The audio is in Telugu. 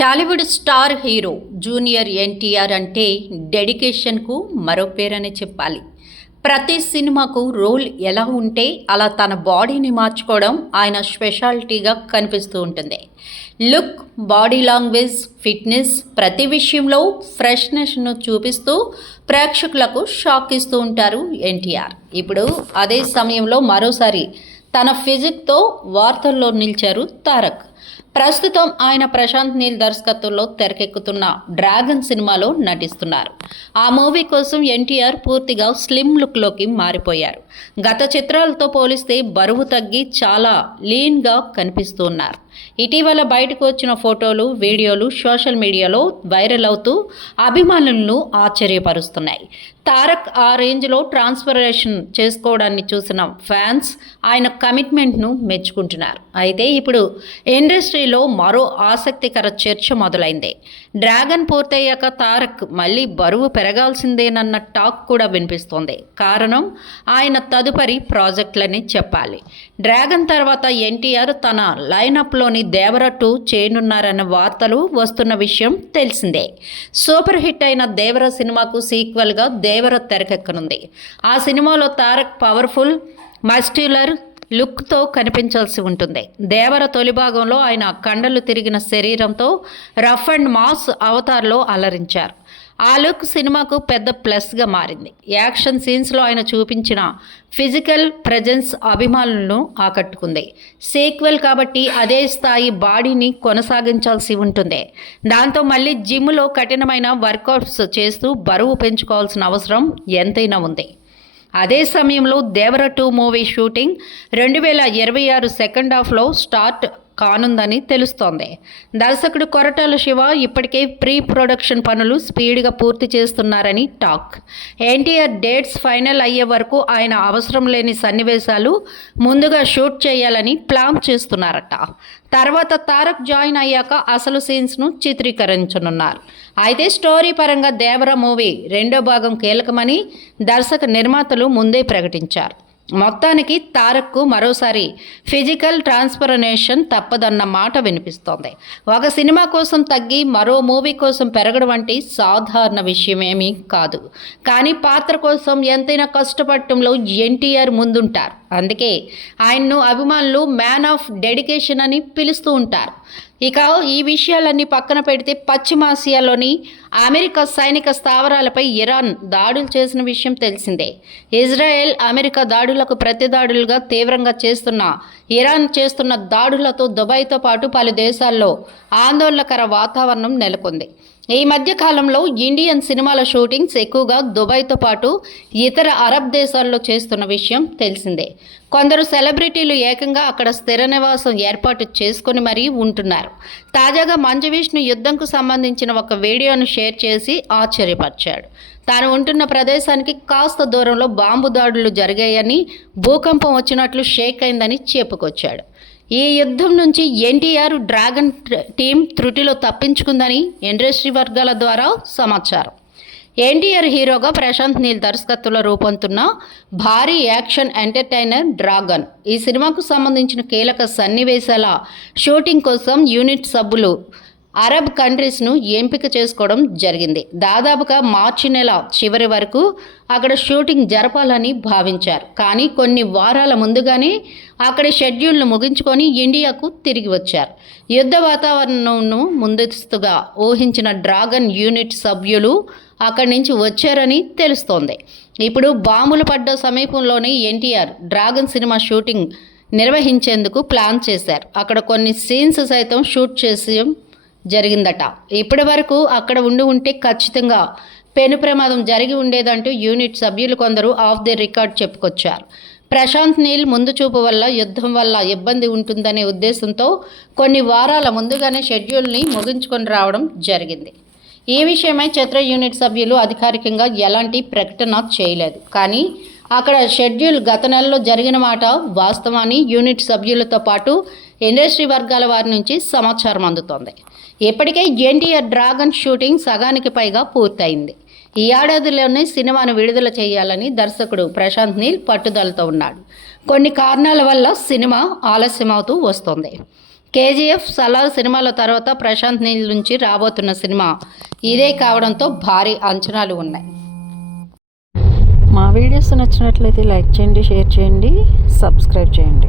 Tollywood star hero junior NTR అంటే డెడికేషన్కు మరో పేరనే చెప్పాలి. ప్రతి సినిమాకు రోల్ ఎలా ఉంటే అలా తన బాడీని మార్చుకోవడం ఆయన స్పెషాలిటీగా కనిపిస్తూ ఉంటుంది. లుక్, బాడీ లాంగ్వేజ్, ఫిట్నెస్ ప్రతి విషయంలో ఫ్రెష్నెస్ను చూపిస్తూ ప్రేక్షకులకు షాక్ ఇస్తూ ఉంటారు ఎన్టీఆర్. ఇప్పుడు అదే సమయంలో మరోసారి తన ఫిజిక్తో వార్తల్లో నిలిచారు తారక్. ప్రస్తుతం ఆయన ప్రశాంత్ నీల్ దర్శకత్వంలో తెరకెక్కుతున్న డ్రాగన్ సినిమాలో నటిస్తున్నారు. ఆ మూవీ కోసం ఎన్టీఆర్ పూర్తిగా స్లిమ్ లుక్లోకి మారిపోయారు. గత చిత్రాలతో పోలిస్తే బరువు తగ్గి చాలా లీన్గా కనిపిస్తూ ఉన్నారు. ఇటీవల బయటకు వచ్చిన ఫోటోలు, వీడియోలు సోషల్ మీడియాలో వైరల్ అవుతూ అభిమానులను ఆశ్చర్యపరుస్తున్నాయి. తారక్ ఆ రేంజ్లో ట్రాన్స్ఫర్మేషన్ చేసుకోవడాన్ని చూసిన ఫ్యాన్స్ ఆయన కమిట్మెంట్ను మెచ్చుకుంటున్నారు. అయితే ఇప్పుడు ఇండస్ట్రీలో మరో ఆసక్తికర చర్చ మొదలైంది. డ్రాగన్ పూర్తయ్యాక తారక్ మళ్ళీ బరువు పెరగాల్సిందేనన్న టాక్ కూడా వినిపిస్తోంది. కారణం ఆయన తదుపరి ప్రాజెక్టులని చెప్పాలి. డ్రాగన్ తర్వాత ఎన్టీఆర్ తన లైనప్లోని దేవర 2 చేయనున్నారన్న వార్తలు వస్తున్న విషయం తెలిసిందే. సూపర్ హిట్ అయిన దేవర సినిమాకు సీక్వెల్గా దేవర తెరకెక్కనుంది. ఆ సినిమాలో తారక్ పవర్ఫుల్, మస్క్యులర్ లుక్తో కనిపించాల్సి ఉంటుంది. దేవర తొలి భాగంలో ఆయన కండలు తిరిగిన శరీరంతో రఫ్ అండ్ మాస్ అవతార్లో అలరించారు. ఆ లుక్ సినిమాకు పెద్ద ప్లస్గా మారింది. యాక్షన్ సీన్స్లో ఆయన చూపించిన ఫిజికల్ ప్రెజెన్స్ అభిమానులను ఆకట్టుకుంది. సీక్వెల్ కాబట్టి అదే స్థాయి బాడీని కొనసాగించాల్సి ఉంటుంది. దాంతో మళ్ళీ జిమ్లో కఠినమైన వర్కౌట్స్ చేస్తూ బరువు పెంచుకోవాల్సిన అవసరం ఎంతైనా ఉంది. అదే సమయంలో దేవర 2 మూవీ షూటింగ్ 2026 సెకండ్ హాఫ్లో స్టార్ట్ కానుందని తెలుస్తోంది. దర్శకుడు కొరటాల శివ ఇప్పటికే ప్రీ ప్రొడక్షన్ పనులు స్పీడ్గా పూర్తి చేస్తున్నారని టాక్. ఎన్టీఆర్ డేట్స్ ఫైనల్ అయ్యే వరకు ఆయన అవసరం లేని సన్నివేశాలు ముందుగా షూట్ చేయాలని ప్లాన్ చేస్తున్నారట. తర్వాత తారక్ జాయిన్ అయ్యాక అసలు సీన్స్ను చిత్రీకరించనున్నారు. అయితే స్టోరీ పరంగా దేవర మూవీ 2వ భాగం కీలకమని దర్శక నిర్మాతలు ముందే ప్రకటించారు. మొత్తానికి తారక్కు మరోసారి ఫిజికల్ ట్రాన్స్ఫర్మేషన్ తప్పదన్న మాట వినిపిస్తోంది. ఒక సినిమా కోసం తగ్గి మరో మూవీ కోసం పెరగడం అంటే సాధారణ విషయమేమీ కాదు. కానీ పాత్ర కోసం ఎంతైనా కష్టపడటంలో ఎన్టీఆర్ ముందుంటారు. అందుకే ఆయన్ను అభిమానులు మ్యాన్ ఆఫ్ డెడికేషన్ అని పిలుస్తూ ఉంటారు. ఇక ఈ విషయాలన్నీ పక్కన పెడితే పశ్చిమాసియాలోని అమెరికా సైనిక స్థావరాలపై ఇరాన్ దాడులు చేసిన విషయం తెలిసిందే. ఇజ్రాయెల్, అమెరికా దాడులకు ప్రతిదాడులుగా తీవ్రంగా చేస్తున్న ఇరాన్ చేస్తున్న దాడులతో దుబాయ్తో పాటు పలు దేశాల్లో ఆందోళనకర వాతావరణం నెలకొంది. ఈ మధ్య కాలంలో ఇండియన్ సినిమాల షూటింగ్స్ ఎక్కువగా దుబాయ్తో పాటు ఇతర అరబ్ దేశాల్లో చేస్తున్న విషయం తెలిసిందే. కొందరు సెలబ్రిటీలు ఏకంగా అక్కడ స్థిర నివాసం ఏర్పాటు చేసుకుని మరీ ఉంటున్నారు. తాజాగా మంచు విష్ణు యుద్ధంకు సంబంధించిన ఒక వీడియోను షేర్ చేసి ఆశ్చర్యపరిచాడు. తాను ఉంటున్న ప్రదేశానికి కాస్త దూరంలో బాంబు దాడులు జరిగాయని, భూకంపం వచ్చినట్లు షేక్ అయిందని చెప్పుకొచ్చాడు. ఈ యుద్ధం నుంచి ఎన్టీఆర్ డ్రాగన్ టీం త్రుటిలో తప్పించుకుందని ఇండస్ట్రీ వర్గాల ద్వారా సమాచారం. ఎన్టీఆర్ హీరోగా ప్రశాంత్ నీల్ దర్శకత్వంలో రూపొందుతున్న భారీ యాక్షన్ ఎంటర్టైనర్ డ్రాగన్. ఈ సినిమాకు సంబంధించిన కీలక సన్నివేశాల షూటింగ్ కోసం యూనిట్ సభ్యులు అరబ్ కంట్రీస్ను ఎంపిక చేసుకోవడం జరిగింది. దాదాపుగా మార్చి నెల చివరి వరకు అక్కడ షూటింగ్ జరపాలని భావించారు. కానీ కొన్ని వారాల ముందుగానే అక్కడి షెడ్యూల్ను ముగించుకొని ఇండియాకు తిరిగి వచ్చారు. యుద్ధ వాతావరణంను ముందస్తుగా ఊహించిన డ్రాగన్ యూనిట్ సభ్యులు అక్కడి నుంచి వచ్చారని తెలుస్తోంది. ఇప్పుడు బాంబులు పడ్డ సమీపంలోనే ఎన్టీఆర్ డ్రాగన్ సినిమా షూటింగ్ నిర్వహించేందుకు ప్లాన్ చేశారు. అక్కడ కొన్ని సీన్స్ సైతం షూట్ చేసి జరిగిందట. ఇప్పటి వరకు అక్కడ ఉంటే ఖచ్చితంగా పెను ప్రమాదం జరిగి ఉండేదంటూ యూనిట్ సభ్యులు కొందరు ఆఫ్ ది రికార్డ్ చెప్పుకొచ్చారు. ప్రశాంత్ నీల్ ముందు చూపు వల్ల యుద్ధం వల్ల ఇబ్బంది ఉంటుందనే ఉద్దేశంతో కొన్ని వారాల ముందుగానే షెడ్యూల్ని ముగించుకొని రావడం జరిగింది. ఈ విషయమై చిత్ర యూనిట్ సభ్యులు అధికారికంగా ఎలాంటి ప్రకటన చేయలేదు. కానీ అక్కడ షెడ్యూల్ గత నెలలో జరిగిన మాట వాస్తవాన్ని యూనిట్ సభ్యులతో పాటు ఇండస్ట్రీ వర్గాల వారి నుంచి సమాచారం అందుతోంది. ఇప్పటికే ఎన్టీఆర్ డ్రాగన్ షూటింగ్ సగానికి పైగా పూర్తయింది. ఈ ఏడాదిలోనే సినిమాను విడుదల చేయాలని దర్శకుడు ప్రశాంత్ నీల్ పట్టుదలతో ఉన్నాడు. కొన్ని కారణాల వల్ల సినిమా ఆలస్యమవుతూ వస్తోంది. కేజీఎఫ్, సలార్ సినిమాల తర్వాత ప్రశాంత్ నీల్ నుంచి రాబోతున్న సినిమా ఇదే కావడంతో భారీ అంచనాలు ఉన్నాయి. మా వీడియోస్ నచ్చినట్లయితే లైక్ చేయండి, షేర్ చేయండి, సబ్స్క్రైబ్ చేయండి.